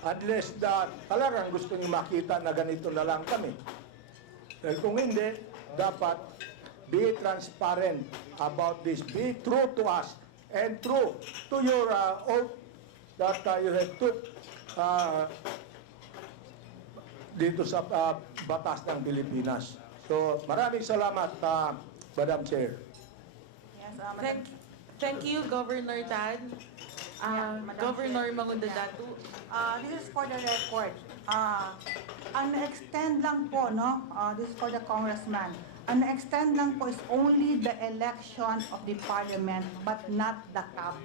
Unless talagang gusto niyo makita na ganito na lang kami. Well, kung hindi, dapat be transparent about this. Be true to us and true to your oath that you have took dito sa batas ng Pilipinas. So, maraming salamat, Madam Chair. Yes, Thank you, Governor Tan. Governor Mangudadatu. This is for the record. Ang na-extend lang po, no? This is for the congressman. Ang na-extend lang po is only the election of the parliament but not the CAB.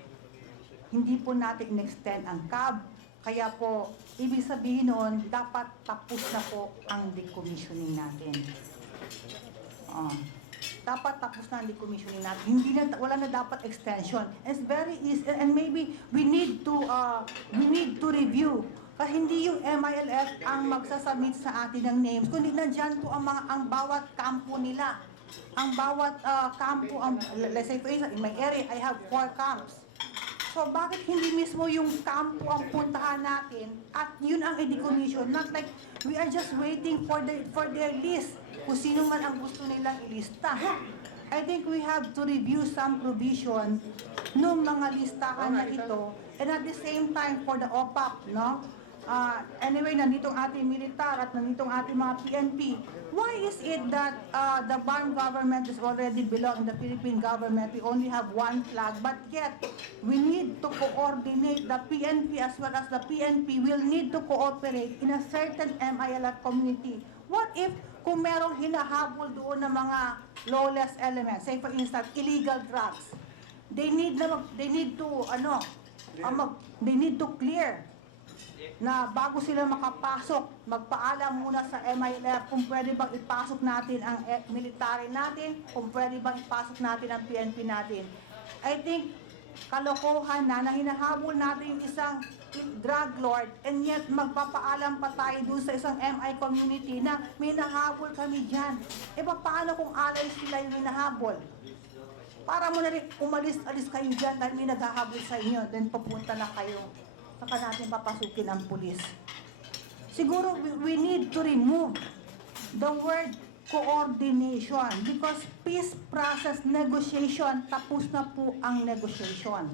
Hindi po natin in-extend ang CAB. Kaya po, ibig sabihin noon, dapat tapos na po ang decommissioning natin. Dapat tapos na ang decommissioning natin. Hindi na, wala na dapat extension. It's very easy, and maybe we need to review. Kasi hindi yung MILF ang magsasubmit sa atin ng names, kundi nandyan po ang bawat kampo nila. Ang bawat kampo, let's say for instance, in my area, I have 4 camps. So bakit hindi mismo yung kampo ang puntahan natin at yun ang i-decommission? Not like we are just waiting for their list kung sino man ang gusto nilang ilista. I think we have to review some provision ng mga listahan na ito, and at the same time for the OPAP, no? Anyway, nanditong ating militar at nanditong ating mga PNP. Why is it that the BARMM government is already belong in the Philippine government? We only have one flag, but yet we need to coordinate. The PNP as well as the PNP will need to cooperate in a certain MILF community. What if kung merong hinahabol doon ng mga lawless elements, say for instance, illegal drugs, they need to clear na bago sila makapasok, magpaalam muna sa MILF kung pwede bang ipasok natin ang military natin, kung pwede bang ipasok natin ang PNP natin. I think kalokohan na hinahabol natin yung isang drug lord, and yet magpapaalam pa tayo doon sa isang MI community na may nahabol kami dyan. E paano kung alay sila yung hinahabol? Para mo na rin umalis-alis kayo dyan dahil may naghahabol sa inyo, then papunta na kayo. Saka natin papasukin ang pulis. Siguro we need to remove the word coordination because peace process negotiation, tapos na po ang negotiation.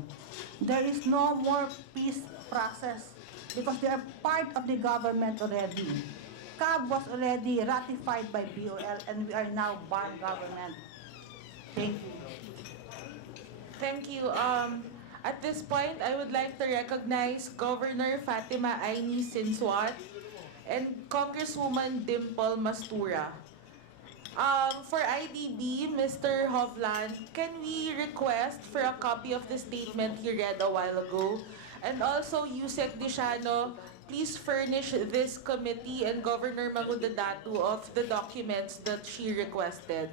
There is no more peace process because they are part of the government already. CAB was already ratified by BOL and we are now BARMM government. Thank you. Thank you. At this point, I would like to recognize Governor Fatima Aini Sinsuat and Congresswoman Dimple Mastura. For IDB, Mr. Hovland, can we request for a copy of the statement he read a while ago? And also, Yusek Dishano, please furnish this committee and Governor Mangudadatu of the documents that she requested.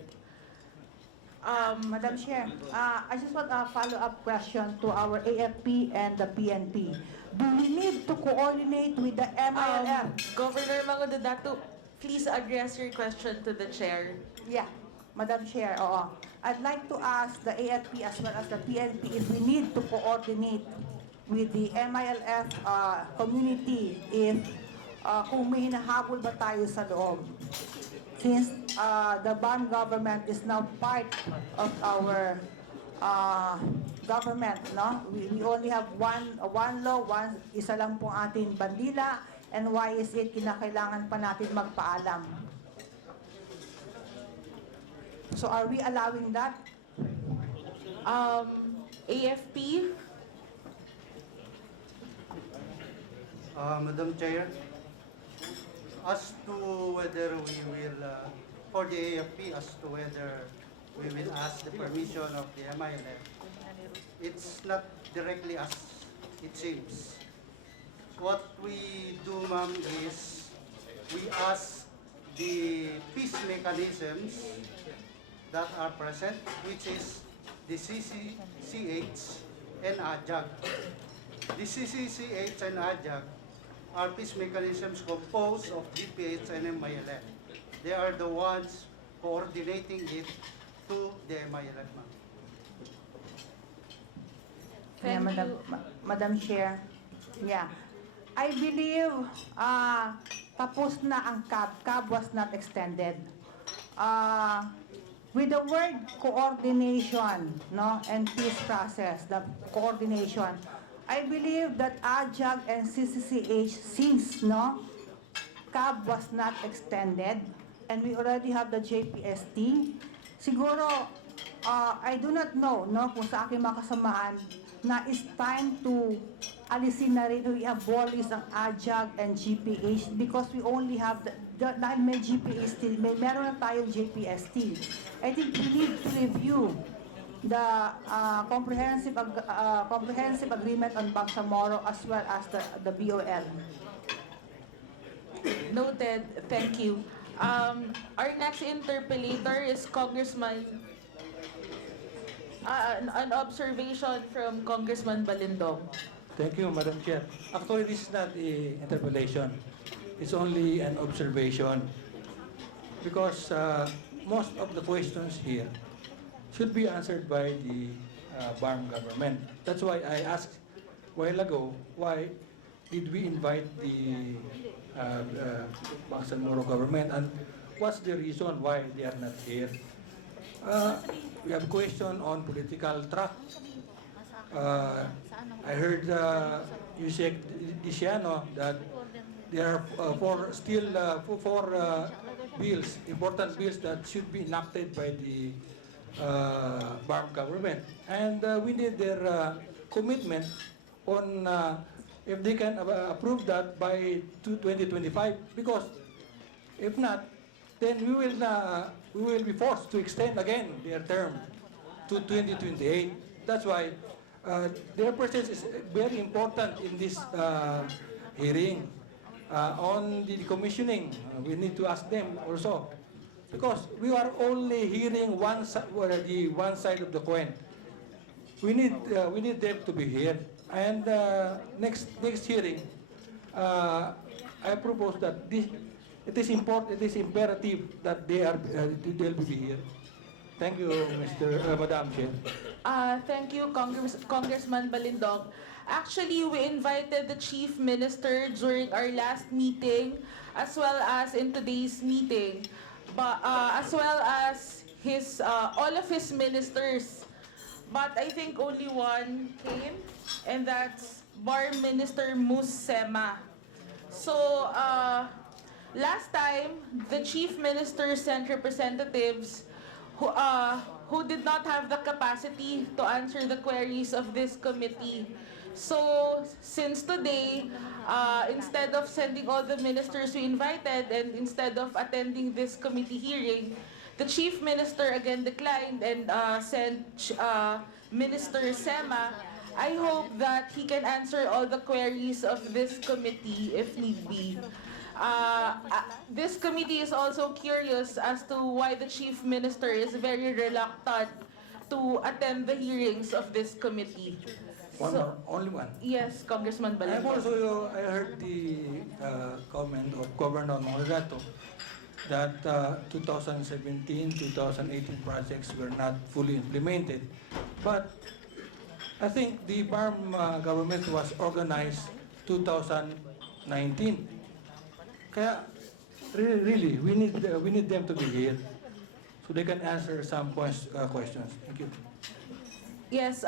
Madam Chair, I just want a follow-up question to our AFP and the PNP. Do we need to coordinate with the MILF? Governor Mangudadatu, please address your question to the chair. Yeah, Madam Chair, oo. I'd like to ask the AFP as well as the PNP if we need to coordinate with the MILF community if kung may hinahabol ba tayo sa loob. Since the BARMM government is now part of our government, no? We only have one law, isa lang pong ating bandila, and why is it kinakailangan pa natin magpaalam? So are we allowing that? AFP? Madam Chair, as to whether we will, for the AFP, as to whether we will ask the permission of the MILF, it's not directly as it seems. What we do, ma'am, is we ask the peace mechanisms that are present, which is the CCCH and AJAG. The CCCH and AJAG are peace mechanisms composed of DPH and MILF. They are the ones coordinating it to the MILF. Thank you. Madam Chair. Yeah. I believe tapos na ang CAB. CAB was not extended. With the word coordination, no, and peace process, the coordination, I believe that AJAG and CCCH, since no, CAB was not extended, and we already have the JPST, siguro, I do not know, no, kung sa aking mga kasamahan, na it's time to alisin na rin, i-abolish ang AJAG and GPH because we only have, dahil may GPST, meron na tayong JPST. I think we need to review the comprehensive agreement on Bangsamoro as well as the BOL. Noted. Thank you. Our next interpellator is Congressman. An observation from Congressman Balindong. Thank you, Madam Chair. Actually, this is not an interpellation. It's only an observation because most of the questions here should be answered by the BARMM government. That's why I asked a while ago, why did we invite the Bangsamoro government and what's the reason why they are not here? We have a question on political track. I heard you said, Diciano, that there are four bills, important bills that should be enacted by the BARMM government. And we need their commitment on if they can approve that by 2025, because if not, then we will be forced to extend again their term to 2028. That's why their presence is very important in this hearing. On the commissioning, we need to ask them also, because we are only hearing one side of the coin. We need them to be here. And next hearing, I propose that it is imperative that they'll be here. Thank you, Madam Chair. Thank you, Congressman Balindong. Actually, we invited the Chief Minister during our last meeting, as well as in today's meeting, but as well as all of his ministers. But I think only one came, and that's BARMM Minister Musema. So, last time, the Chief Minister sent representatives who did not have the capacity to answer the queries of this committee. So, since today, instead of sending all the ministers we invited and instead of attending this committee hearing, the Chief Minister again declined and sent Minister Sema. I hope that he can answer all the queries of this committee if need be. This committee is also curious as to why the Chief Minister is very reluctant to attend the hearings of this committee. Only one. Yes, Congressman I Balindong. I heard the comment of Governor Moderato that 2017-2018 projects were not fully implemented. But I think the BARMM government was organized 2019. Kaya really, we need them to be here so they can answer some questions. Thank you. Yes,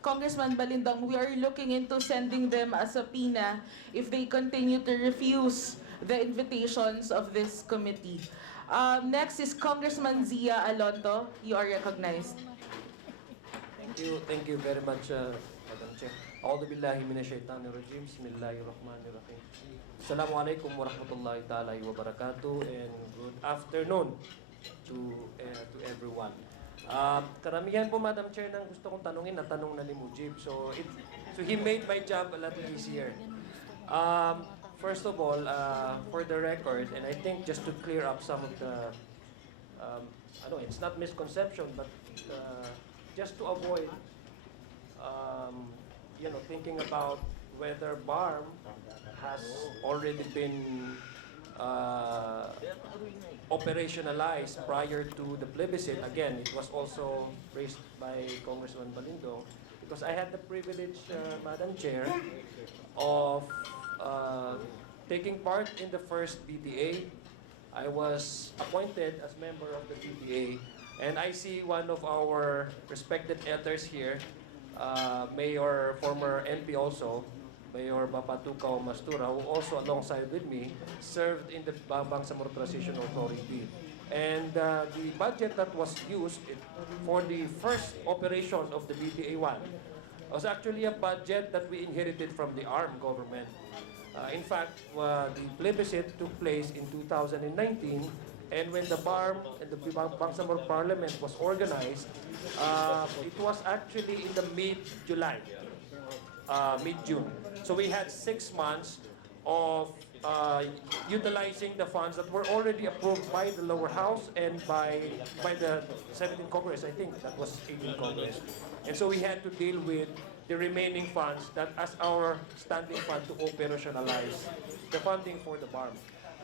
Congressman Balindong, we are looking into sending them a subpoena if they continue to refuse the invitations of this committee. Next is Congressman Zia Alonto. You are recognized. Thank you very much, Madam Chair. A'udhu billahi minash shaitanir rajim. Bismillahirrahmanirrahim. Assalamualaikum warahmatullahi ta'ala wa barakatuh, and good afternoon to everyone. Karamihan po, Madam Chair, ng gusto kong tanungin, natanong na ni Mujib. So he made my job a lot easier. First of all, for the record, and I think just to clear up some of the, it's not misconception, but just to avoid, thinking about whether BARMM has already been operationalized prior to the plebiscite. Again, it was also raised by Congressman Balindong, because I had the privilege, Madam Chair, of taking part in the first BTA. I was appointed as member of the BTA, and I see one of our respected elders here, Mayor, former MP also, Mayor Bapatukaw Mastura, who also alongside with me served in the Bangsamoro Transition Authority. And the budget that was used for the first operation of the BTA-1 was actually a budget that we inherited from the ARM government. In fact, the plebiscite took place in 2019, and when the BARMM and the Bangsamoro Parliament was organized, it was actually in the mid-July, mid-June. So we had 6 months of utilizing the funds that were already approved by the lower house and by the 17th Congress, I think that was 18th Congress. And so we had to deal with the remaining funds that as our standing fund to operationalize the funding for the BARMM.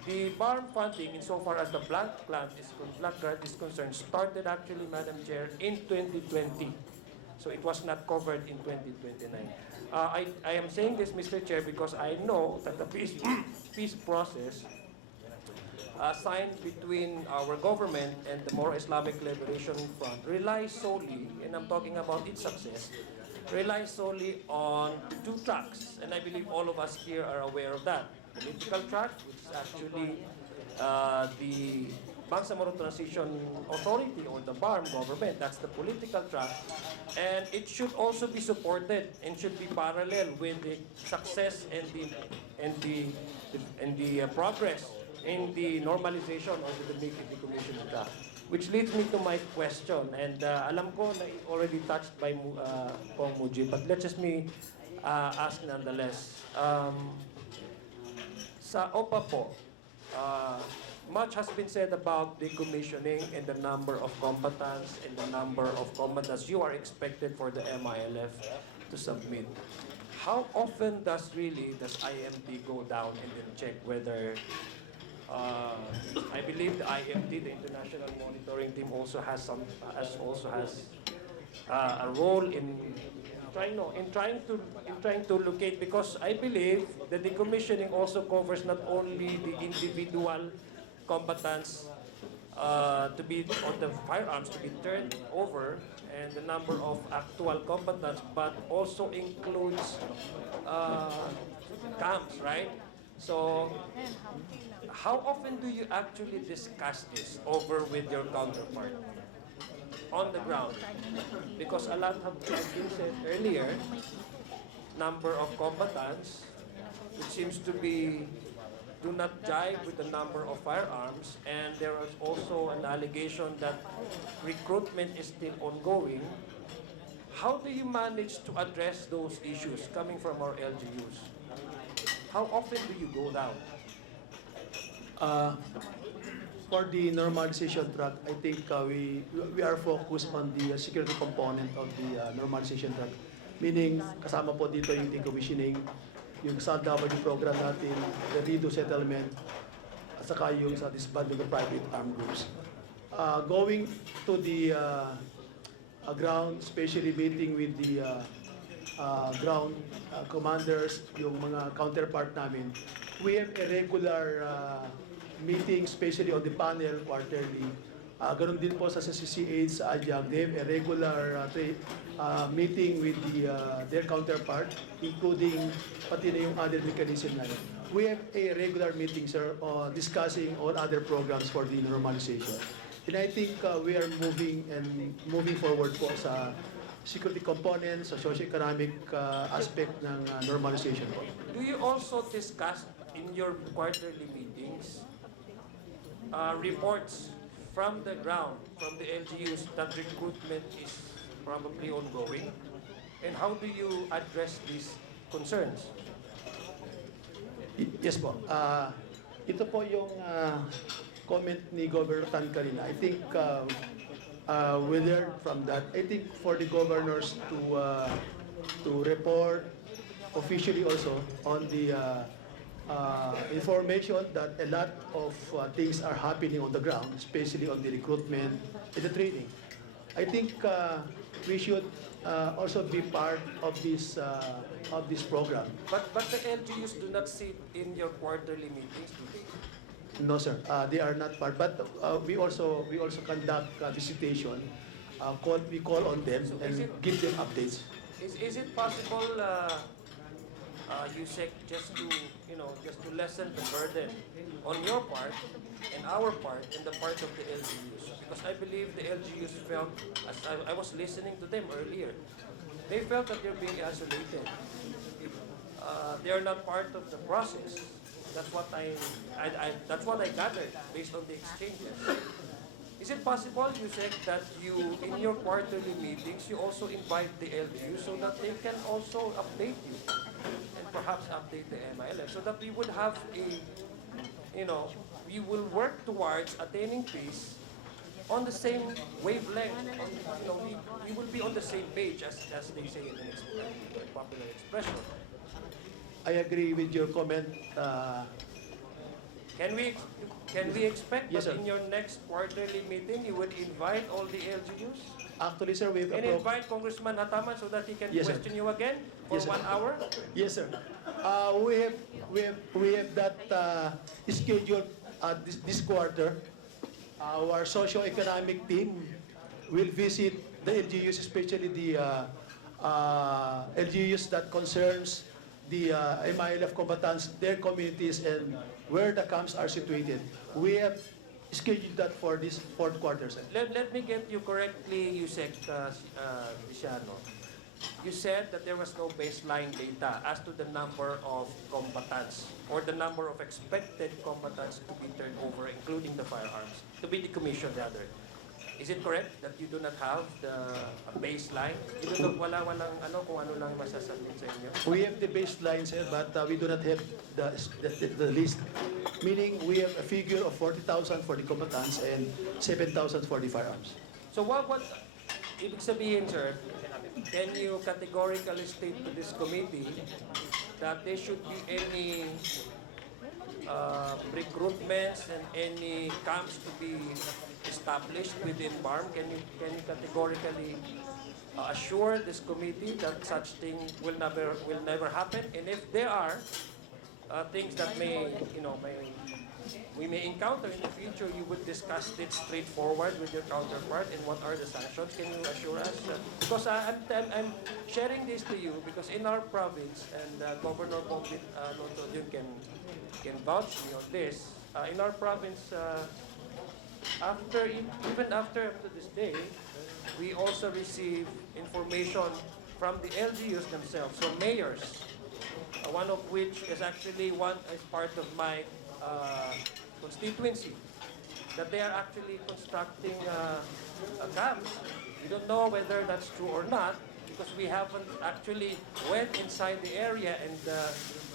The BARMM funding, insofar as the blank grant is concerned, started actually, Madam Chair, in 2020. So it was not covered in 2029. I am saying this, Mr. Chair, because I know that the peace process signed between our government and the Moro Islamic Liberation Front relies solely, and I'm talking about its success, relies solely on 2 tracks, and I believe all of us here are aware of that. Political track, which is actually the Bangsamoro Transition Authority or the BARMM government, that's the political track, and it should also be supported and should be parallel with the success and the progress in the normalization of the decommissioning track. Which leads me to my question, and alam ko na already touched by Pong Muji, but let just me ask nonetheless. Sa OPA po, much has been said about decommissioning and the number of combatants and the number of combatants you are expected for the MILF to submit. How often does IMT go down and then check whether I believe the IMT, the International Monitoring Team, also has a role in trying to locate, because I believe the decommissioning also covers not only the individual combatants to be on the firearms to be turned over and the number of actual combatants, but also includes camps, right? So how often do you actually discuss this over with your counterpart on the ground? Because a lot have been said earlier, number of combatants, which seems to be do not jive with the number of firearms, and there is also an allegation that recruitment is still ongoing. How do you manage to address those issues coming from our LGUs? How often do you go down? For the normalization track, I think we are focused on the security component of the normalization track. Meaning, kasama po dito yung decommissioning, yung SADWD program natin, the redo settlement, at saka yung sa disbanding of private armed groups. Going to the ground, especially meeting with the ground commanders, yung mga counterpart namin, we have a regular meeting, especially on the panel quarterly. Ganun din po sa CCA sa AJAG, they have a regular meeting with their counterpart, including pati na yung other mechanism na yun. We have a regular meeting, sir, discussing all other programs for the normalization. And I think we are moving forward po sa security components, sa socio-economic aspect ng normalization po. Do you also discuss in your quarterly meetings reports from the ground, from the LGUs, that recruitment is probably ongoing? And how do you address these concerns? Yes po. Ito po yung comment ni Governor Tan kanina. I think we learned from that. I think for the governors to report officially also on the information that a lot of things are happening on the ground, especially on the recruitment and the training. I think we should also be part of this program. But the LGUs do not sit in your quarterly meetings, do they? No, sir. They are not part. But we also conduct visitation. We call on them So and give them updates. Is it possible, Yusek, just to lessen the burden on your part and our part and the part of the LGUs? Because I believe the LGUs felt, as I was listening to them earlier, they felt that they're being isolated. They are not part of the process. That's what that's what I gathered based on the exchanges. Is it possible, Yusek, that you, in your quarterly meetings, you also invite the LGU so that they can also update you and perhaps update the MILF so that we would have we will work towards attaining peace on the same wavelength. We will be on the same page as they say in an popular expression. I agree with your comment. Can we expect Yes, that sir. in your next quarterly meeting you would invite all the LGUs? Actually, sir, we've And invite Congressman Hataman so that he can Yes, sir. question you again for Yes, sir. 1 hour? Yes, sir. We have that scheduled this quarter. Our socio-economic team will visit the LGUs, especially the LGUs that concerns the MILF combatants, their communities, and where the camps are situated. We have scheduled that for this fourth quarter, sir. Let me get you correctly, Yusek Viciano. You said that there was no baseline data as to the number of combatants or the number of expected combatants to be turned over, including the firearms, to be decommissioned rather. Is it correct that you do not have a baseline? You do not, walang kung ano lang masasabit sa inyo? We have the baseline, sir, but we do not have the list. Meaning, we have a figure of 40,000 for the combatants and 7,000 for the firearms. So what ibig sabihin, sir, can you categorically state to this committee that there should be any recruitments and any camps to be established within BARMM? Can you categorically assure this committee that such thing will never happen? And if there are things that we may encounter in the future, you would discuss it straightforward with your counterpart, and what are the sanctions? Can you assure us? Because I'm sharing this to you because in our province, and Governor Bongit Lotodun can vouch me on this, in our province, even after this day, we also receive information from the LGUs themselves, from mayors, one of which is actually part of my constituency, that they are actually constructing camps. We don't know whether that's true or not because we haven't actually went inside the area and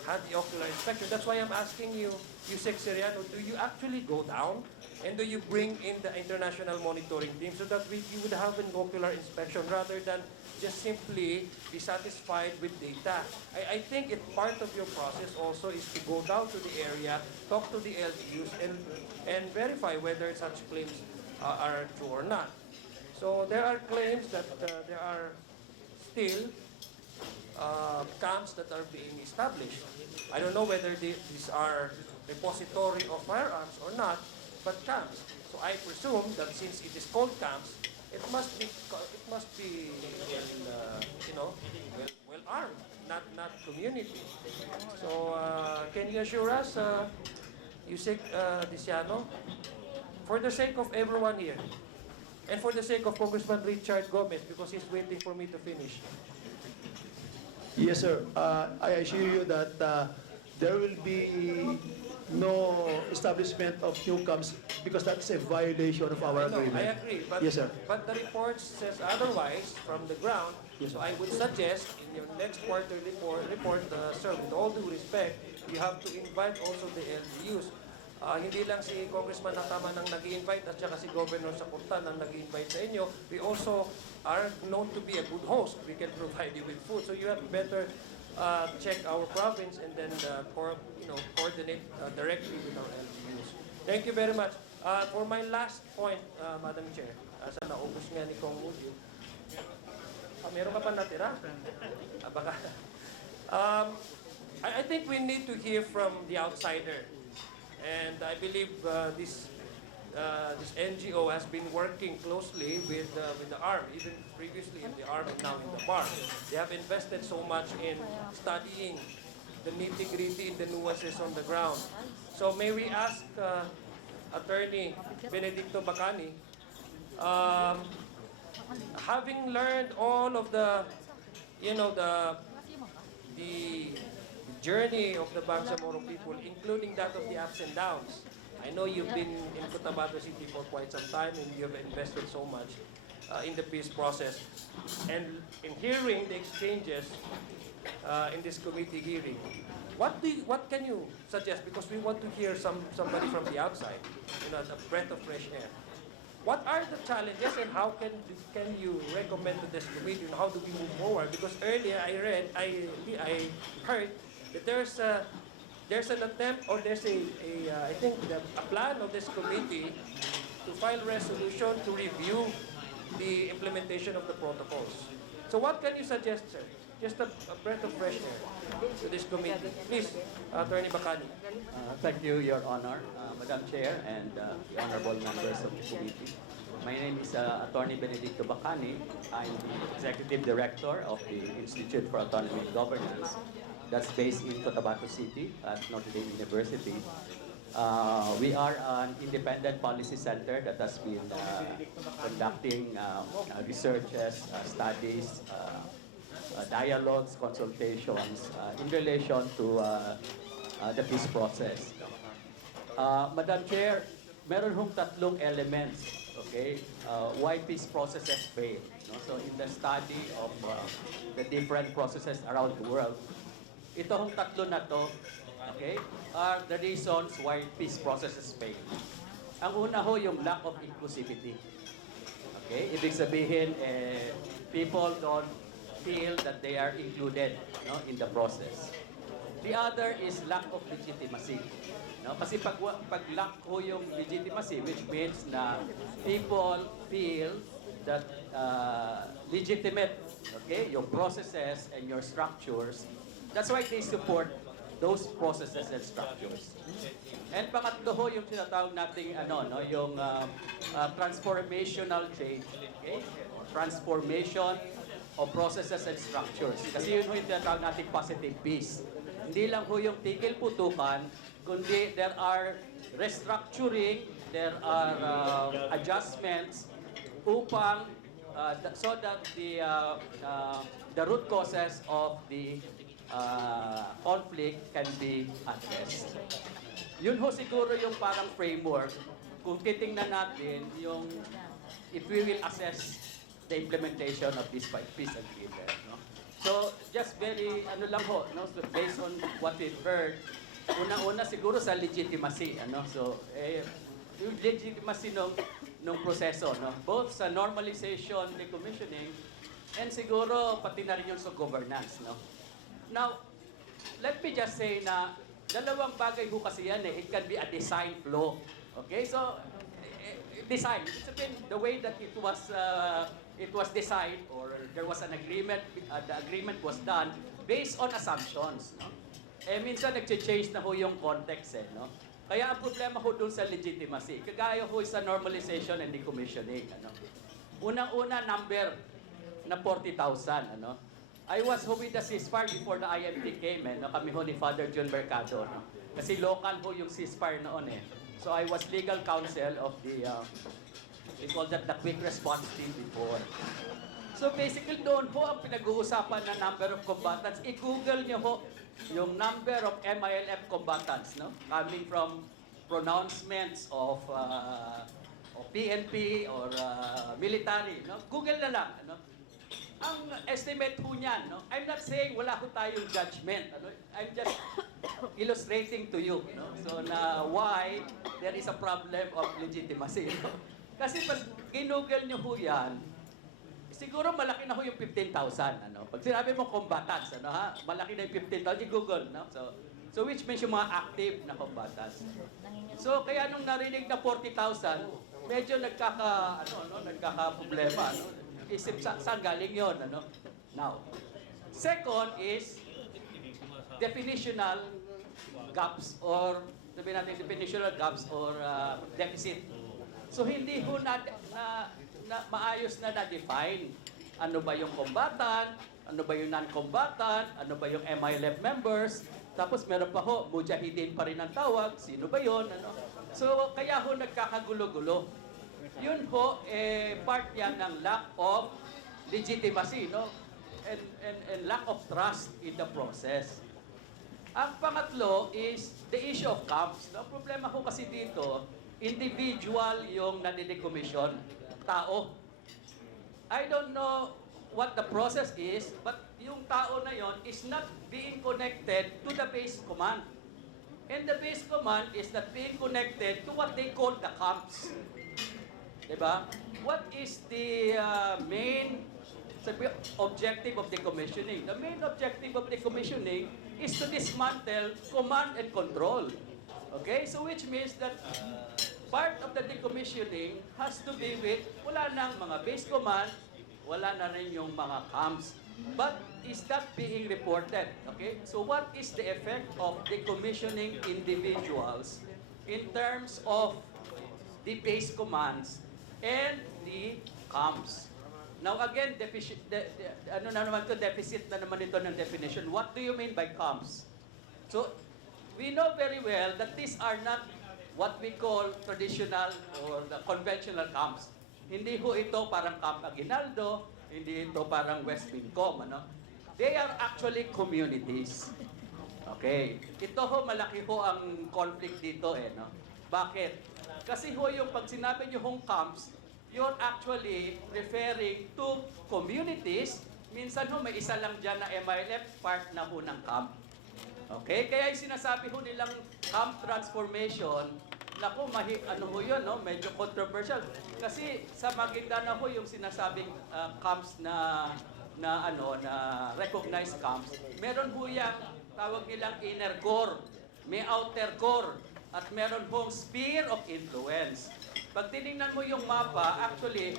had the ocular inspection. That's why I'm asking you, Yusek Seriano, do you actually go down and do you bring in the international monitoring team so that you would have an ocular inspection rather than just simply be satisfied with data? I think part of your process also is to go down to the area, talk to the LGUs, and verify whether such claims are true or not. So there are claims that there are still camps that are being established. I don't know whether these are repository of firearms or not, but camps. So I presume that since it is called camps, it must be well armed, not community. So can you assure us, Yusek Diciano, for the sake of everyone here, and for the sake of Congressman Richard Gomez, because he's waiting for me to finish. Yes, sir. I assure you that there will be no establishment of new camps because that's a violation of our No, agreement. I agree, but, Yes, sir. but the report says otherwise from the ground. Yes, So I would suggest in your next quarter report, sir, with all due respect, you have to invite also the LGUs. Hindi lang si Congressman Hataman ang nag-i-invite at saka si Governor Sapuntan ang nag-i-invite sa inyo. We also are known to be a good host. We can provide you with food. So you have better check our province and then coordinate directly with our LGUs. Thank you very much. For my last point, Madam Chair, Asa naubos nga ni Kong Woody. Meron ka pa natira? Baka. I think we need to hear from the outsider. And I believe this NGO has been working closely with the ARM, even previously in the ARM and now in the BARMM. They have invested so much in studying the nitty-gritty in the nuances on the ground. So may we ask Attorney Benedicto Bacani, having learned all of the journey of the Bangsamoro people, including that of the ups and downs. I know you've been in Cotabato City for quite some time and you've invested so much in the peace process. And in hearing the exchanges in this committee hearing, what can you suggest? Because we want to hear somebody from the outside, a breath of fresh air. What are the challenges and how can you recommend to this committee and how do we move forward? Because earlier I heard that there's an attempt or there's I think a plan of this committee to file resolution to review the implementation of the protocols. So what can you suggest, sir? Just a breath of fresh air to this committee. Please, Attorney Bacani. Thank you, Your Honor, Madam Chair, and the honorable members of the committee. My name is Attorney Benedicto Bacani. I'm the Executive Director of the Institute for Autonomy and Governance that's based in Cotabato City at Notre Dame University. We are an independent policy center that has been conducting researches, studies, dialogues, consultations in relation to the peace process. Madam Chair, meron hong tatlong elements, okay, why peace processes fail. No? So in the study of the different processes around the world, ito hong tatlo na to, okay, are the reasons why peace processes fail. Ang una ho yung lack of inclusivity. Okay, ibig sabihin, people don't feel that they are included, no, in the process. The other is lack of legitimacy. No? Kasi pag lack ho yung legitimacy, which means na people feel that legitimate, okay, your processes and your structures. That's why they support those processes and structures. And pangatlo ho yung tinatawag nating yung transformational change, okay? Transformation of processes and structures. Kasi yun ho yung tinatawag nating positive peace. Hindi lang ho yung tigil putukan, kundi there are restructuring, there are adjustments upang so that the root causes of the conflict can be addressed. Yun ho siguro yung parang framework kung titingnan natin yung if we will assess the implementation of this peace agreement. No? So, just very, lang ho, no? So, based on what we've heard, una-una siguro sa legitimacy. So, yung legitimacy nung proseso, no? Both sa normalization, decommissioning, and siguro pati na rin yung sa governance. No? Now, let me just say na dalawang bagay ho kasi yan It can be a design flaw. Okay? So, design. It's been the way that it was designed or there was an agreement, the agreement was done based on assumptions. No? Minsan nag-change na ho yung context. No? Kaya ang problema ho dun sa legitimacy. Kagaya ho sa normalization and decommissioning. Unang-una number na 40,000. I was ho with the ceasefire before the IMT came. Kami ho ni Father John Mercado. Kasi local ho yung ceasefire noon. So I was legal counsel of the, we call that the quick response team before. So basically doon ho ang pinag-uusapan na number of combatants. I-google nyo ho yung number of MILF combatants, no? Coming from pronouncements of PNP or military. No? Google na lang. Ang estimate po niyan, no? I'm not saying wala ko tayong judgment. I'm just illustrating to you. No? So na why there is a problem of legitimacy. No? Kasi pag ginugol nyo po yan, siguro malaki na ho yung 15,000. Pag sinabi mo combatants, malaki na yung 15,000, i-google. No? So which means yung mga active na combatants. So kaya nung narinig na 40,000, medyo nagkaka-problema. No? Isip saan galing yun. Ano? Now, second is definitional gaps or sabihin natin definitional gaps or deficit. So hindi ho maayos na na-define ano ba yung combatant, ano ba yung non-combatant, ano ba yung MILF members, tapos meron pa ho, mujahideen pa rin ang tawag, sino ba yon? Ano? So kaya ho nagkakagulo-gulo. Yun ho, part yan ng lack of legitimacy, no? And lack of trust in the process. Ang pangatlo is the issue of camps. No? Ang problema ko kasi dito, individual yung nade-decommission, tao. I don't know what the process is, but yung tao na yon is not being connected to the base command. And the base command is not being connected to what they call the camps. Diba? What is the main objective of decommissioning? The main objective of decommissioning is to dismantle command and control. Okay? So which means that part of the decommissioning has to be with wala nang mga base command, wala na rin yung mga camps. But is that being reported? Okay? So what is the effect of decommissioning individuals in terms of the base commands and the camps? Now again, deficit na naman ito ng definition. What do you mean by camps? So we know very well that these are not what we call traditional or the conventional camps. Hindi ho ito parang Camp Aguinaldo, hindi ito parang West Vincom, ano? They are actually communities. Okay. Ito ho, malaki ho ang conflict dito no? Bakit? Kasi ho yung pag sinabi nyo hong camps, you're actually referring to communities. Minsan ho, may isa lang dyan na MILF, part na ho ng camp. Okay? Kaya yung sinasabi ho nilang camp transformation, naku, ano ho yun, no? Medyo controversial. Kasi sa Maguindanao ho yung sinasabing camps na recognized camps, meron ho yung tawag nilang inner core, may outer core, at meron hong sphere of influence. Pag tinignan mo yung mapa, actually,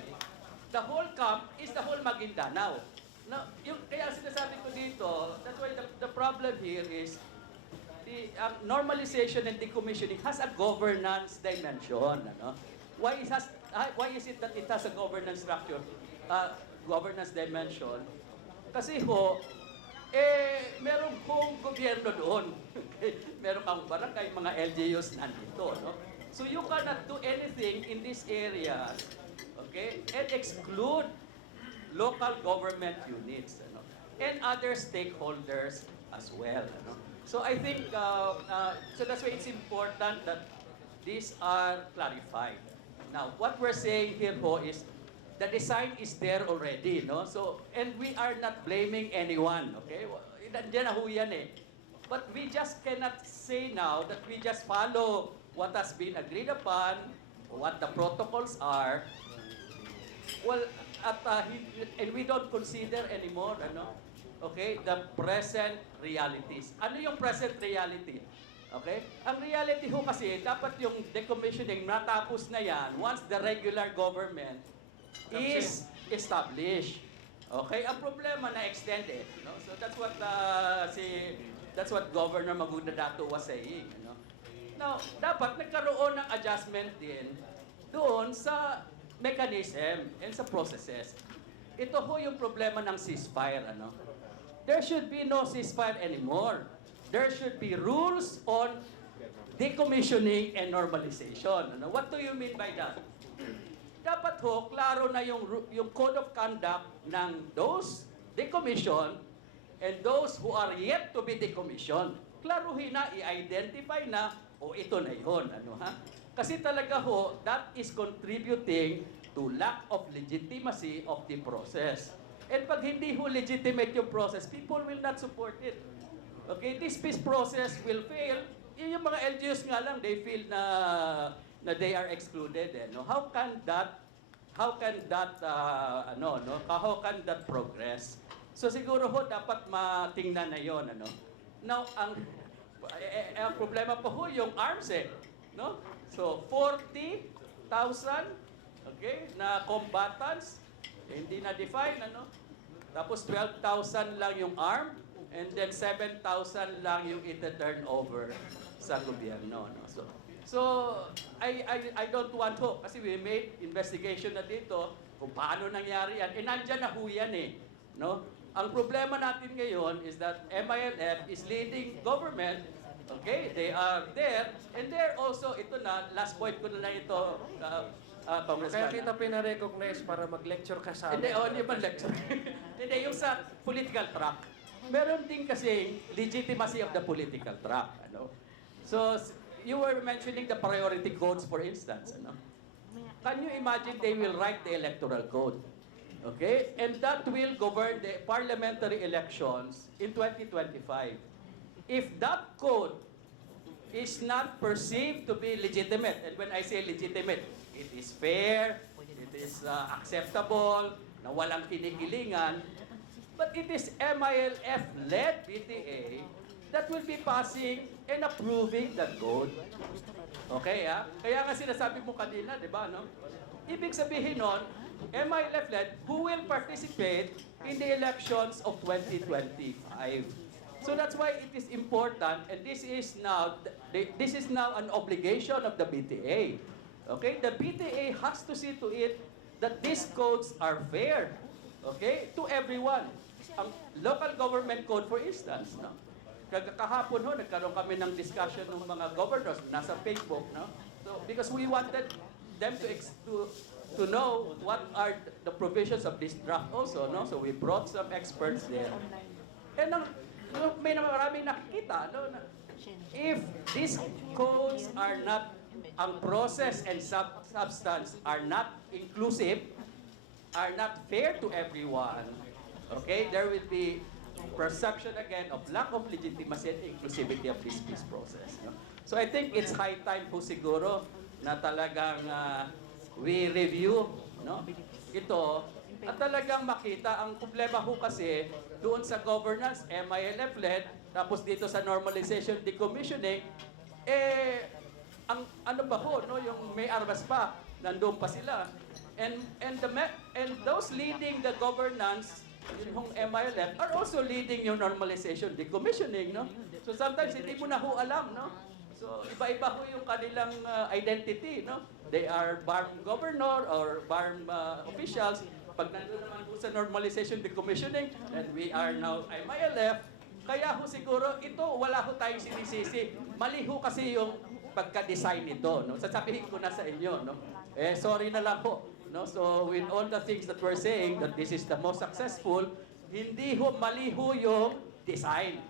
the whole camp is the whole Maguindanao. Now, kaya sinasabi ko dito, that's why the problem here is the normalization and decommissioning has a governance dimension. Ano? Why is it that it has a governance structure, governance dimension? Kasi ho, meron pong gobyerno doon. Meron kang barangay, mga LGUs nandito. No? So you cannot do anything in these areas, okay, and exclude local government units, ano, and other stakeholders as well. Ano. So I think, so that's why it's important that these are clarified. Now, what we're saying here ho is, the design is there already, no? So, and we are not blaming anyone, okay? Nandiyan na ho yan eh. But we just cannot say now that we just follow what has been agreed upon, what the protocols are. Well, and we don't consider anymore, ano? Okay, the present realities. Ano yung present reality? Okay? Ang reality ho kasi, dapat yung decommissioning natapos na yan once the regular government is established. Okay? Ang problema na extended. No? So that's what Governor Magudadato was saying. No? Now, dapat nagkaroon ng adjustment din doon sa mechanism and sa processes. Ito ho yung problema ng ceasefire. Ano? There should be no ceasefire anymore. There should be rules on decommissioning and normalization. Ano? What do you mean by that? Dapat ho, klaro na yung code of conduct ng those decommissioned and those who are yet to be decommissioned. Klaruhin na, i-identify na, o ito na yun. Ano, ha? Kasi talaga ho, that is contributing to lack of legitimacy of the process. And pag hindi ho legitimate yung process, people will not support it. Okay, this peace process will fail. Yung mga LGUs nga lang, they feel na they are excluded. No? How can that progress? So siguro ho dapat matingnan na 'yon, ano. Now, ang problema pa ho yung arms eh. No? So, 40,000 okay, na combatants, hindi na-define, ano? Tapos 12,000 lang yung arm, and then 7,000 lang yung ita-turnover sa gobyerno. No? So I don't want to, kasi we made investigation na dito kung paano nangyari yan. Nandyan na ho yan eh. No? Ang problema natin ngayon is that MILF is leading government. Okay, they are there, and they're also, ito na, last point ko na ito, Congressman. Kaya kita pinarecognize para mag-lecture ka sa Hindi, amin. hindi ba lecture? Hindi, yung sa political track. Meron din kasi legitimacy of the political track. Ano? So, you were mentioning the priority codes, for instance. Ano? Can you imagine they will write the electoral code? Okay? And that will govern the parliamentary elections in 2025. If that code is not perceived to be legitimate, and when I say legitimate, it is fair, it is acceptable, na walang kinikilingan, but it is MILF-led BTA that will be passing and approving that code. Okay, ha? Kaya nga sinasabi mo kanina, di ba, no? Ibig sabihin nun, MILF-led, who will participate in the elections of 2025. So that's why it is important, and this is now an obligation of the BTA. Okay, the BTA has to see to it that these codes are fair, okay, to everyone. Ang local government code, for instance, no? Kahapon ho, nagkaroon kami ng discussion ng mga governors nasa Facebook, no? So because we wanted them to know what are the provisions of this draft also, no? So we brought some experts there. And may maraming nakikita, no? If these codes are not, ang process and substance are not inclusive, are not fair to everyone, okay, there will be perception again of lack of legitimacy and inclusivity of this peace process. No? So I think it's high time po siguro na talagang we review, no, ito, at talagang makita. Ang problema ho kasi doon sa governance, MILF-led, tapos dito sa normalization, decommissioning, ang ano ba ho, no, yung may armas pa, nandoon pa sila. And those leading the governance, yung MILF, are also leading yung normalization, decommissioning, no? So sometimes hindi mo na ho alam, no? So iba-iba ho yung kanilang identity, no? They are BARMM governor or BARMM officials. Pag nandun naman po sa normalization, decommissioning, and we are now MILF, kaya ho siguro ito, wala ho tayong sinisisi. Mali ho kasi yung pagka-design nito, no? Sasabihin ko na sa inyo, no? Sorry na lang po, no? So with all the things that we're saying, that this is the most successful, hindi ho, mali ho yung design.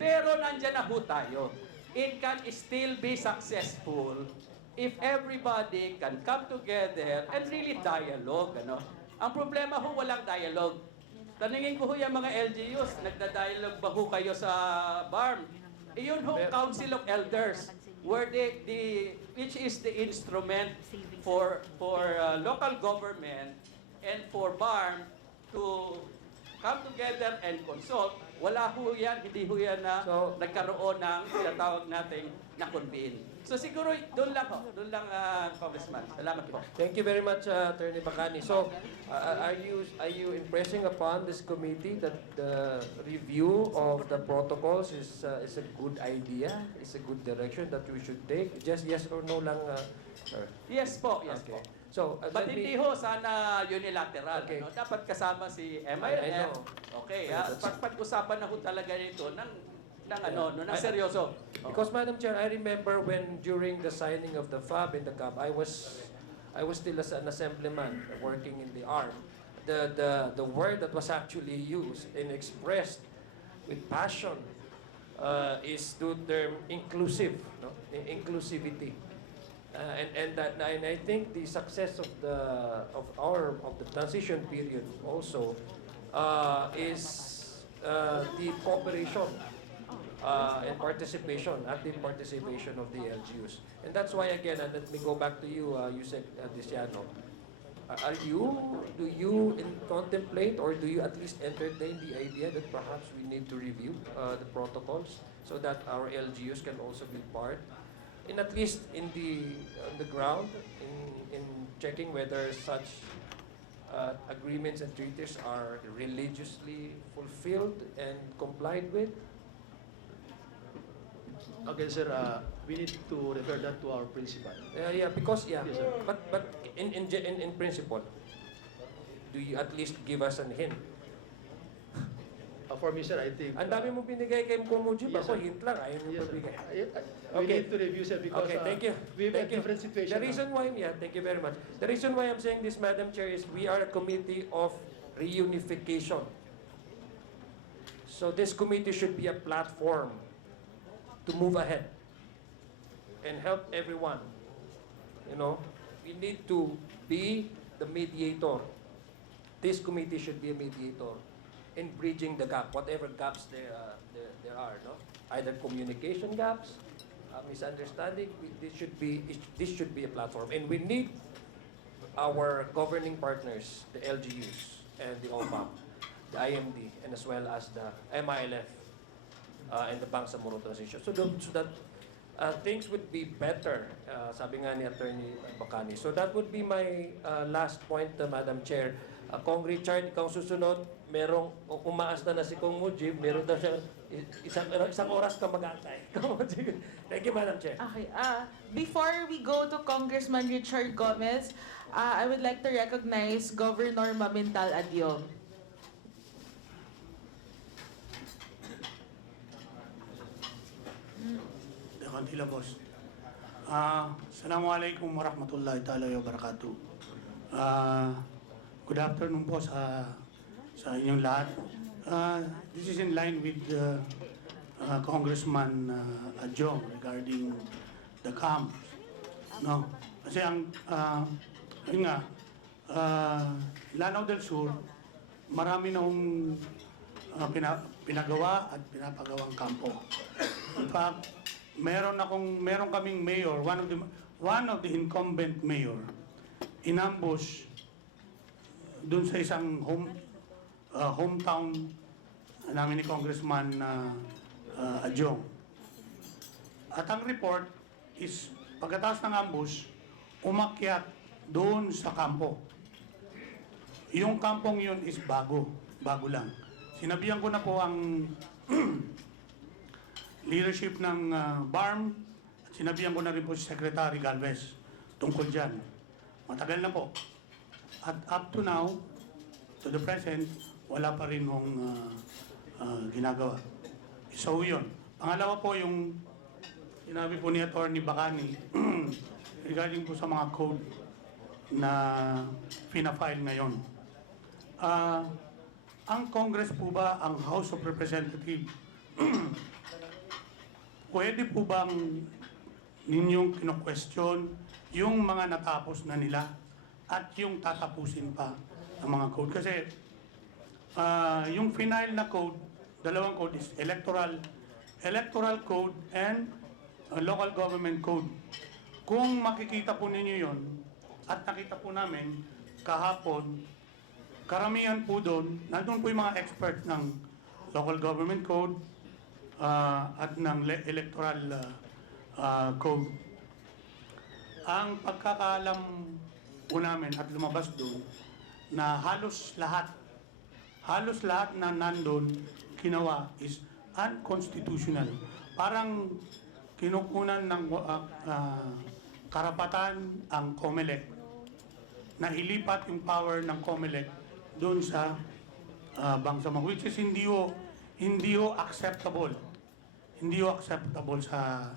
Pero nandyan na ho tayo. It can still be successful if everybody can come together and really dialogue, ano? Ang problema ho, walang dialogue. Tanungin ko ho yung mga LGUs, nagda-dialogue ba ho kayo sa BARMM? Iyon ho, Council of Elders, where which is the instrument for local government and for BARMM to come together and consult. Wala ho yan, hindi ho yan na nagkaroon ng tinatawag nating na-convene. So siguro doon lang Congressman. Salamat po. Thank you very much, Attorney Bacani. So, are you impressing upon this committee that the review of the protocols is a good idea, is a good direction that we should take? Just yes or no lang, sir. Yes po, yes Okay. po. So, But hindi ho sana unilateral. Okay. Ano? Dapat kasama si I MILF. know. Okay, That's- pag-usapan na ho talaga nito ng seryoso. Because, Madam Chair, I remember when during the signing of the FAB in the CAB, I was still as an assemblyman working in the ARM. The word that was actually used and expressed with passion is the term inclusive, no? Inclusivity. And I think the success of the transition period also is the cooperation and participation, active participation of the LGUs. And that's why again, and let me go back to you, Yusek Diciano. Do you contemplate or do you at least entertain the idea that perhaps we need to review the protocols so that our LGUs can also be part, in at least in the on the ground, in checking whether such agreements and treaties are religiously fulfilled and complied with. Okay, sir, we need to refer that to our principal. Because Yes, sir. but in principle, do you at least give us an hint? For me, sir, I think... Ang dami mong binigay kay Mujib, Yes, ako sir. hint lang, ayaw mo Yes, sir. pagbigay. We Okay. need to review, sir, because Okay, thank you. we have a Thank you. different situation. The reason why, thank you very much. The reason why I'm saying this, Madam Chair, is we are a committee of reunification. So this committee should be a platform to move ahead and help everyone. You know, we need to be the mediator. This committee should be a mediator in bridging the gap, whatever gaps there are, no? Either communication gaps, misunderstanding. This should be a platform, and we need our governing partners, the LGUs and the OPAM, the IMD, and as well as the MILF and the Bangsamoro Transition, so that things would be better, sabi nga ni Attorney Bacani. So that would be my last point, Madam Chair. Kong Richard, ikaw susunod, merong umaas na si Kong Mujib, meron na siya isang oras ka mag-aantay. Thank you, Madam Chair. Okay. Before we go to Congressman Richard Gomez, I would like to recognize Governor Mamintal Adyong. Kantila boss. Assalamualaikum warahmatullahi taala wabarakatuh. Good afternoon po sa inyong lahat. This is in line with Congressman Adjong regarding the camps. No? Kasi yun nga, Lanao del Sur, marami na pinagawa at pinapagawang kampo. In fact, meron kaming mayor, one of the incumbent mayor, inambush dun sa isang hometown namin ni Congressman Adjong. At ang report is, pagkatapos ng ambush, umakyat doon sa kampo. Yung kampong yun is bago lang. Sinabihan ko na po ang leadership ng BARMM at sinabihan ko na rin po si Secretary Galvez tungkol dyan. Matagal na po. At up to now, to the present, wala pa rin hong ginagawa. So yun. Pangalawa po yung sinabi po ni Attorney Bacani regarding po sa mga code na fina-file ngayon. Ang Congress po ba, ang House of Representatives, pwede po bang ninyong kino-question yung mga natapos na nila at yung tatapusin pa ng mga code? Kasi yung final na code, dalawang code is electoral code and local government code. Kung makikita po ninyo yon at nakita po namin kahapon, karamihan po doon, nandun po yung mga experts ng local government code, at ng electoral code. Ang pagkakaalam po namin at lumabas doon na halos lahat na nandun ginawa is unconstitutional. Parang kinukunan ng karapatan ang COMELEC na ilipat yung power ng COMELEC doon sa Bangsamoro, which is hindi acceptable. Hindi acceptable sa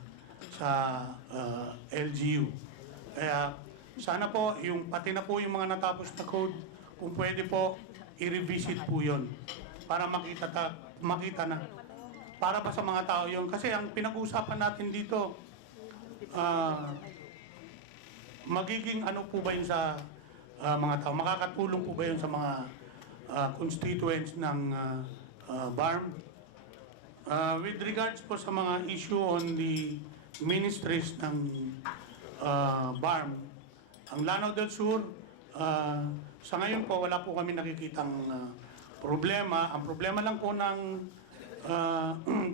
LGU. Kaya sana po pati na po yung mga natapos na code, kung pwede po i-revisit po 'yon para makita na para pa sa mga tao 'yon, kasi ang pinag-uusapan natin dito magiging ano po ba 'yun sa mga tao, makakatulong po ba 'yun sa mga constituents ng BARMM. With regards po sa mga issue on the ministries ng BARMM, ang Lanao del Sur, sa ngayon po wala po kami nakikitang problema. Ang problema lang po ng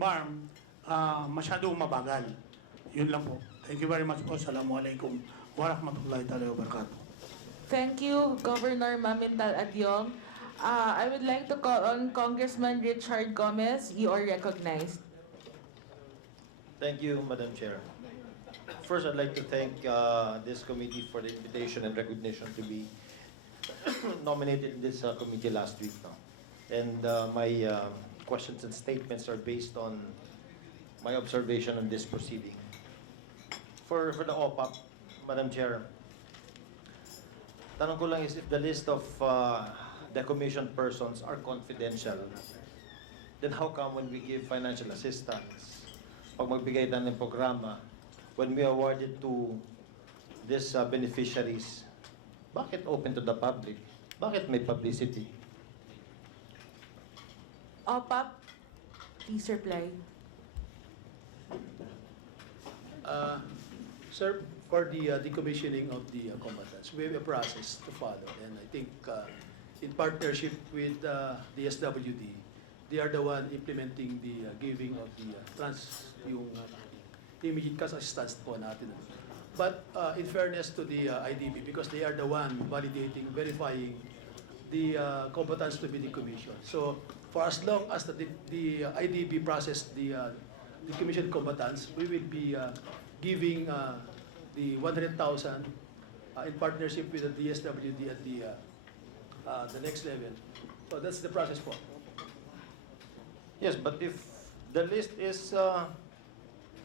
BARMM masyadong mabagal. Yun lang po. Thank you very much po. Assalamualaikum warahmatullahi taala wabarakatuh. Thank you, Governor Mamintal Adyong. I would like to call on Congressman Richard Gomez. You are recognized. Thank you, Madam Chair. First, I'd like to thank this committee for the invitation and recognition to be nominated in this committee last week. No? And my questions and statements are based on my observation on this proceeding. For the OPAP, Madam Chair, tanong ko lang is if the list of the commissioned persons are confidential, then how come when we give financial assistance, pag magbigay tayo ng programa, when we award it to these beneficiaries, bakit open to the public? Bakit may publicity? OPAP, please reply. Sir, for the decommissioning of the combatants, we have a process to follow. And I think in partnership with the SWD, they are the one implementing the giving of the yung immediate cash assistance po natin. But in fairness to the IDB, because they are the one validating, verifying the combatants to be decommissioned. So for as long as the IDB process the decommissioned combatants, we will be giving the 100,000 in partnership with the DSWD at the next level. So that's the process po. Yes, but if the list is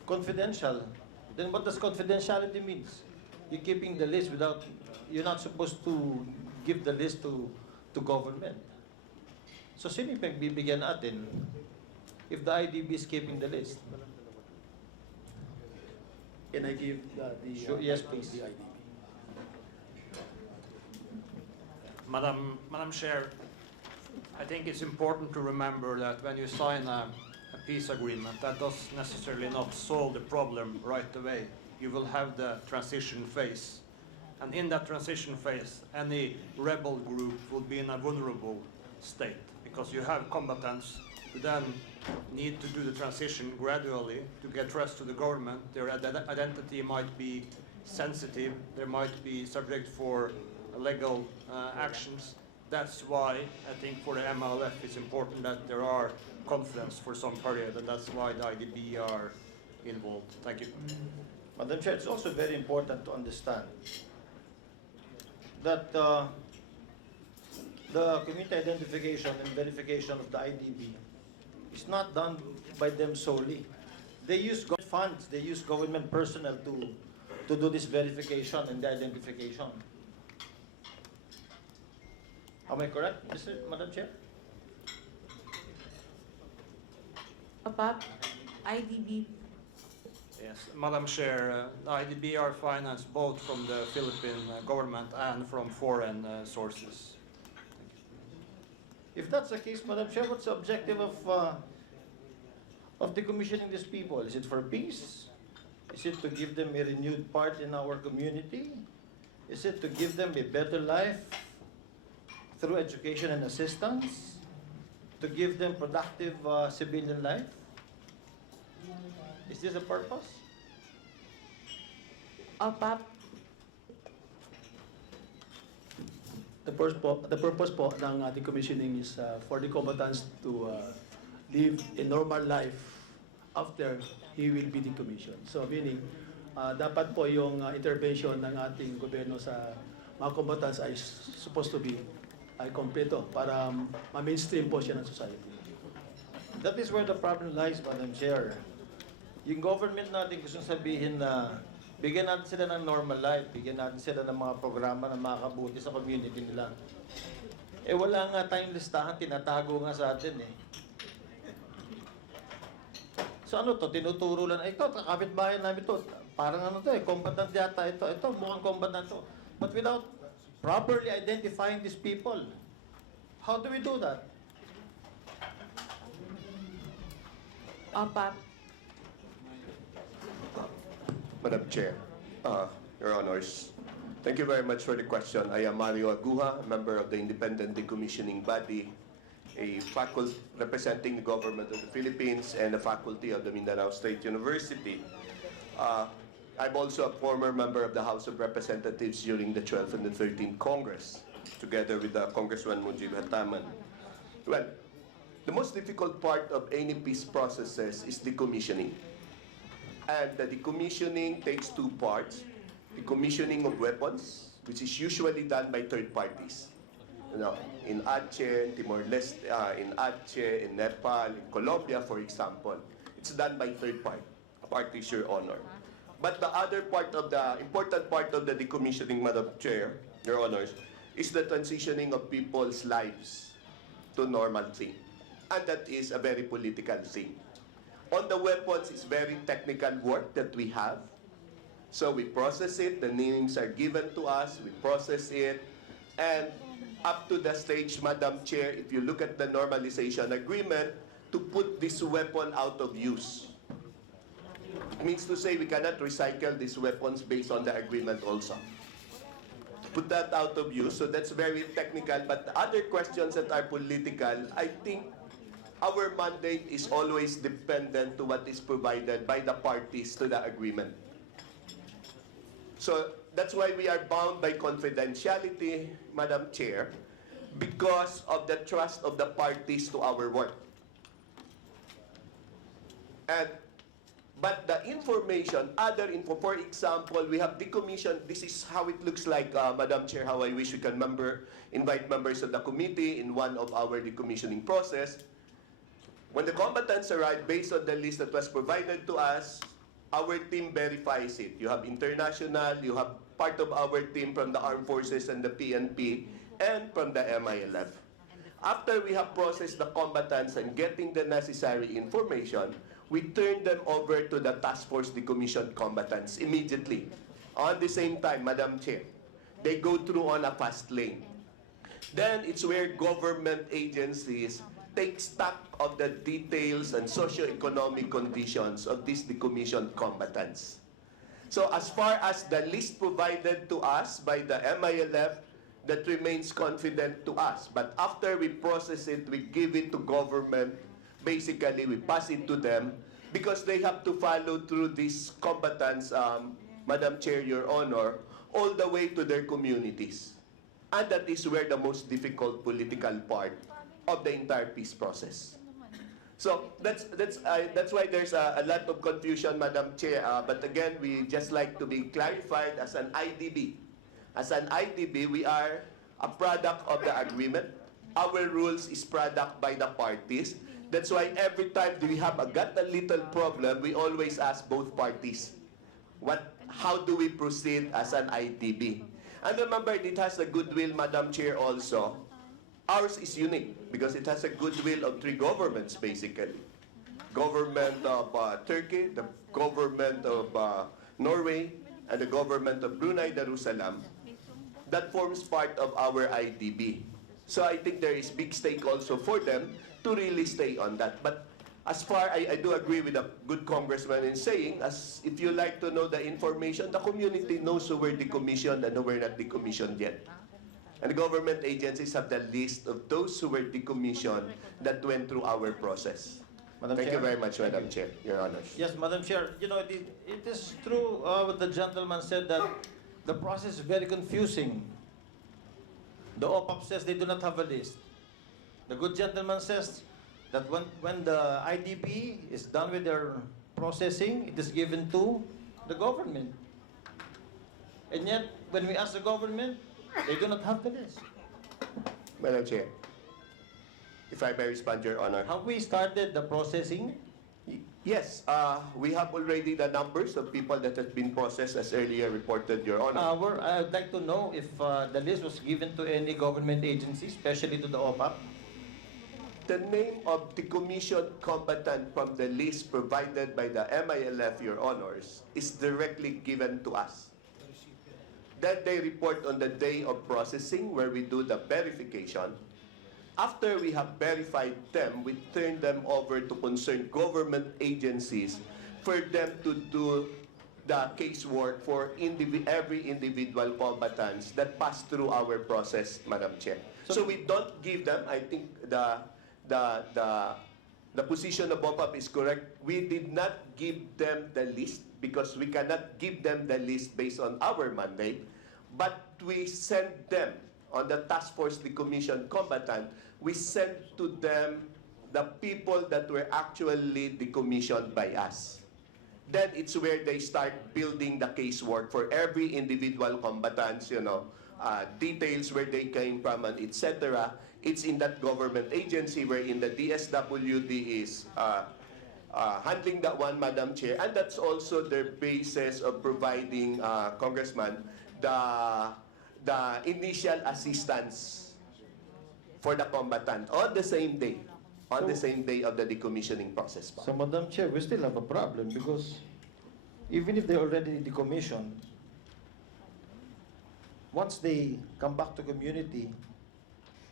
confidential, then what does confidentiality means? You're keeping the list without, you're not supposed to give the list to government. So sino yung pagbibigyan natin if the IDB is keeping the list? Can I give the Sure, yes, please. the IDB? Madam Chair, I think it's important to remember that when you sign a peace agreement, that does necessarily not solve the problem right away. You will have the transition phase. And in that transition phase, any rebel group will be in a vulnerable state because you have combatants who then need to do the transition gradually to get trust to the government. Their identity might be sensitive, they might be subject for legal actions. That's why I think for the MLF it's important that there are confidence for some period, and that's why the IDB are involved. Thank you. Madam Chair, it's also very important to understand that the community identification and verification of the IDB is not done by them solely. They use government funds, they use government personnel to do this verification and the identification. Am I correct, Madam Chair? OPAP, IDB. Yes, Madam Chair, the IDB are financed both from the Philippine government and from foreign sources. If that's the case, Madam Chair, what's the objective of decommissioning these people? Is it for peace? Is it to give them a renewed part in our community? Is it to give them a better life through education and assistance? To give them productive civilian life? Is this a purpose? OPAP, The purpose po ng decommissioning is for the combatants to live a normal life after he will be decommissioned. So meaning, dapat po yung intervention ng ating gobyerno sa mga combatants ay supposed to be ay kompleto para ma-mainstream po siya ng society. That is where the problem lies, Madam Chair. Yung government natin gusto sabihin na bigyan natin sila ng normal life, bigyan natin sila ng mga programa na makakabuti sa community nila. Eh wala nga tayong listahan, tinatago nga sa atin eh. So ano to, tinuturo lang, ito, kapitbahay namin to, parang ano to eh, combatant yata ito, mukhang combatant to. But without properly identifying these people, how do we do that? OPAP. Madam Chair, Your Honors, thank you very much for the question. I am Mario Aguja, a member of the Independent Decommissioning Body, a faculty representing the government of the Philippines and the faculty of the Mindanao State University. I'm also a former member of the House of Representatives during the 12th and the 13th Congress, together with Congressman Mujib Hataman. Well, the most difficult part of any peace processes is decommissioning. And the decommissioning takes two parts. Decommissioning of weapons, which is usually done by third parties. You know, in Aceh, Timor-Leste, in Aceh, in Nepal, in Colombia, for example. It's done by third parties, Your Honor. But the other part of the, important part of the decommissioning, Madam Chair, Your Honors, is the transitioning of people's lives to normalcy. And that is a very political thing. On the weapons, it's very technical work that we have. So we process it, the names are given to us, we process it, and up to the stage, Madam Chair, if you look at the normalization agreement, to put this weapon out of use. It means to say we cannot recycle these weapons based on the agreement also. Put that out of use, so that's very technical. But the other questions that are political, I think our mandate is always dependent to what is provided by the parties to the agreement. So that's why we are bound by confidentiality, Madam Chair, because of the trust of the parties to our work. But the information, other info, for example, we have decommissioned. This is how it looks like, Madam Chair, how I wish we can invite members of the committee in one of our decommissioning process. When the combatants arrive, based on the list that was provided to us, our team verifies it. You have international, you have part of our team from the Armed Forces and the PNP, and from the MILF. After we have processed the combatants and getting the necessary information, we turn them over to the task force decommissioned combatants immediately. On the same time, Madam Chair, they go through on a fast lane. Then it's where government agencies take stock of the details and socio-economic conditions of these decommissioned combatants. So as far as the list provided to us by the MILF, that remains confident to us. But after we process it, we give it to government. Basically, we pass it to them because they have to follow through these combatants, Madam Chair, Your Honor, all the way to their communities. And that is where the most difficult political part of the entire peace process. So that's why there's a lot of confusion, Madam Chair. But again, we just like to be clarified as an IDB. As an IDB, we are a product of the agreement. Our rules is product by the parties. That's why every time we have got a little problem, we always ask both parties, how do we proceed as an IDB? And remember, it has a goodwill, Madam Chair, also. Ours is unique because it has a goodwill of three governments, basically. Government of Turkey, the government of Norway, and the government of Brunei Darussalam. That forms part of our IDB. So I think there is big stake also for them to really stay on that. But as far, I do agree with the good congressman in saying, as if you like to know the information, the community knows who were decommissioned and who were not decommissioned yet. And the government agencies have the list of those who were decommissioned that went through our process. Thank you very much, Madam Chair, Your Honors. Yes, Madam Chair, you know, it is true what the gentleman said, that the process is very confusing. The OPAP says they do not have a list. The good gentleman says that when the IDP is done with their processing, it is given to the government. And yet, when we ask the government, they do not have the list. Madam Chair, if I may respond, Your Honor. Have we started the processing? Yes, we have already the numbers of people that have been processed as earlier reported, Your Honor. I'd like to know if the list was given to any government agency, especially to the OPAP. The name of the commissioned combatant from the list provided by the MILF, Your Honors, is directly given to us. Then they report on the day of processing where we do the verification. After we have verified them, we turn them over to concerned government agencies for them to do the casework for every individual combatants that pass through our process, Madam Chair. So we don't give them, I think the the position of BOPAP is correct. We did not give them the list because we cannot give them the list based on our mandate, but we sent them on the task force, the commission combatant, we sent to them the people that were actually decommissioned by us. Then it's where they start building the casework for every individual combatants, details where they came from and etc. It's in that government agency wherein the DSWD is handling that one, Madam Chair, and that's also their basis of providing, Congressman, the initial assistance for the combatant on the same day. On the same day of the decommissioning process. So, Madam Chair, we still have a problem because even if they already decommissioned, once they come back to community,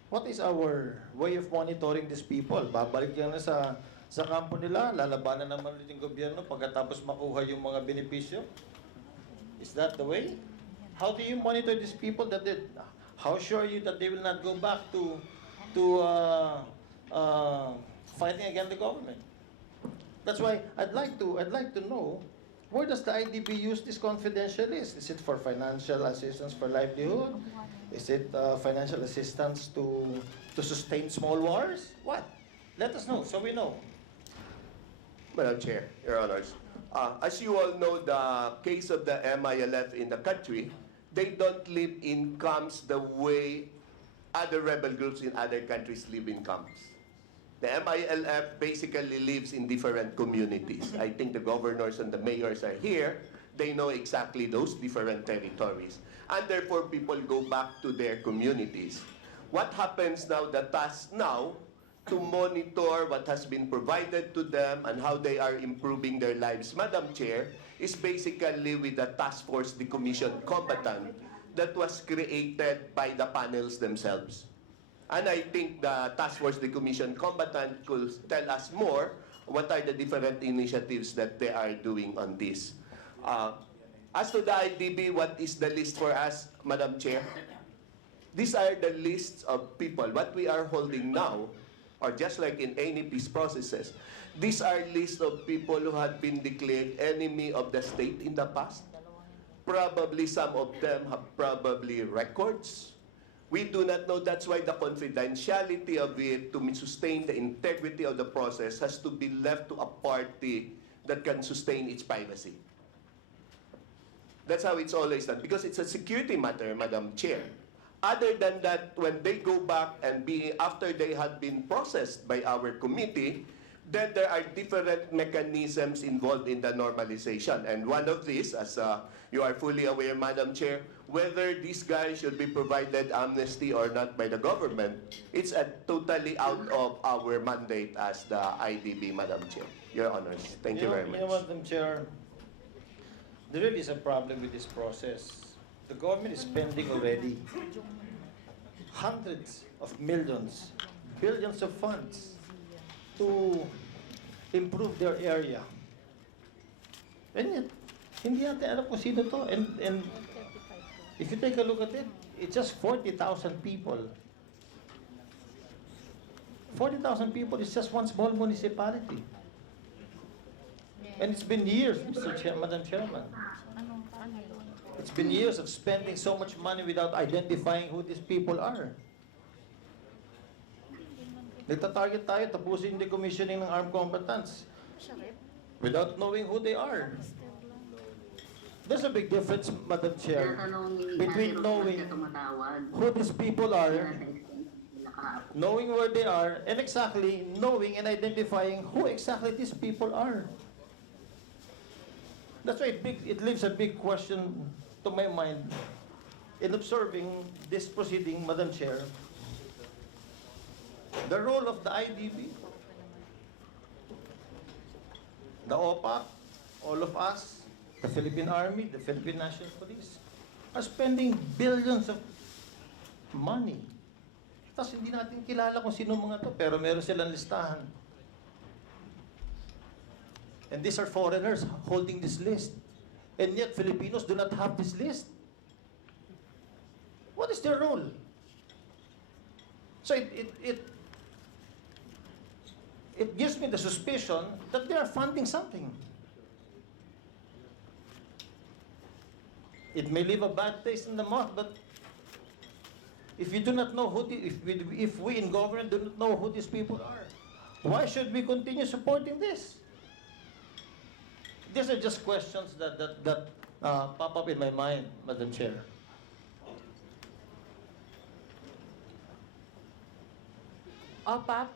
what is our way of monitoring these people? Babalik yan na sa kampo nila, lalabanan naman ulit yung gobyerno pagkatapos makuha yung mga benepisyo? Is that the way? How do you monitor these people? How sure are you that they will not go back to fighting against the government? That's why I'd like to know, where does the IDB use this confidential list? Is it for financial assistance for livelihood? Is it financial assistance to sustain small wars? What? Let us know so we know. Madam Chair, Your Honors, as you all know, the case of the MILF in the country, they don't live in camps the way other rebel groups in other countries live in camps. The MILF basically lives in different communities. I think the governors and the mayors are here. They know exactly those different territories. And therefore, people go back to their communities. What happens now, the task now, to monitor what has been provided to them and how they are improving their lives, Madam Chair, is basically with the task force, the commission combatant, that was created by the panels themselves. And I think the task force, the commission combatant, could tell us more what are the different initiatives that they are doing on this. As to the IDB, what is the list for us, Madam Chair? These are the lists of people. What we are holding now, or just like in any peace processes, these are lists of people who had been declared enemy of the state in the past. Probably some of them have probably records. We do not know. That's why the confidentiality of it, to sustain the integrity of the process, has to be left to a party that can sustain its privacy. That's how it's always done, because it's a security matter, Madam Chair. Other than that, when they go back and after they had been processed by our committee, then there are different mechanisms involved in the normalization. And one of these, as you are fully aware, Madam Chair, whether these guys should be provided amnesty or not by the government, it's totally out of our mandate as the IDB, Madam Chair. Your Honors, thank you very much. Madam Chair, there really is a problem with this process. The government is spending already hundreds of millions, billions of funds to improve their area. And yet, hindi natin alam kung sino to. And if you take a look at it, it's just 40,000 people. 40,000 people is just one small municipality. And it's been years, Madam Chairman. It's been years of spending so much money without identifying who these people are. Nagtatarget tayo, tapusin yung decommissioning ng armed combatants without knowing who they are. There's a big difference, Madam Chair, between knowing who these people are, knowing where they are, and exactly knowing and identifying who exactly these people are. That's why it leaves a big question to my mind in observing this proceeding, Madam Chair. The role of the IDB, the OPA, all of us, the Philippine Army, the Philippine National Police, are spending billions of money. Tapos hindi natin kilala kung sino mga to, pero meron silang listahan. And these are foreigners holding this list. And yet Filipinos do not have this list. What is their role? So it gives me the suspicion that they are funding something. It may leave a bad taste in the mouth, but if you do not know who if we in government do not know who these people are, why should we continue supporting this? These are just questions that pop up in my mind, Madam Chair. Pap,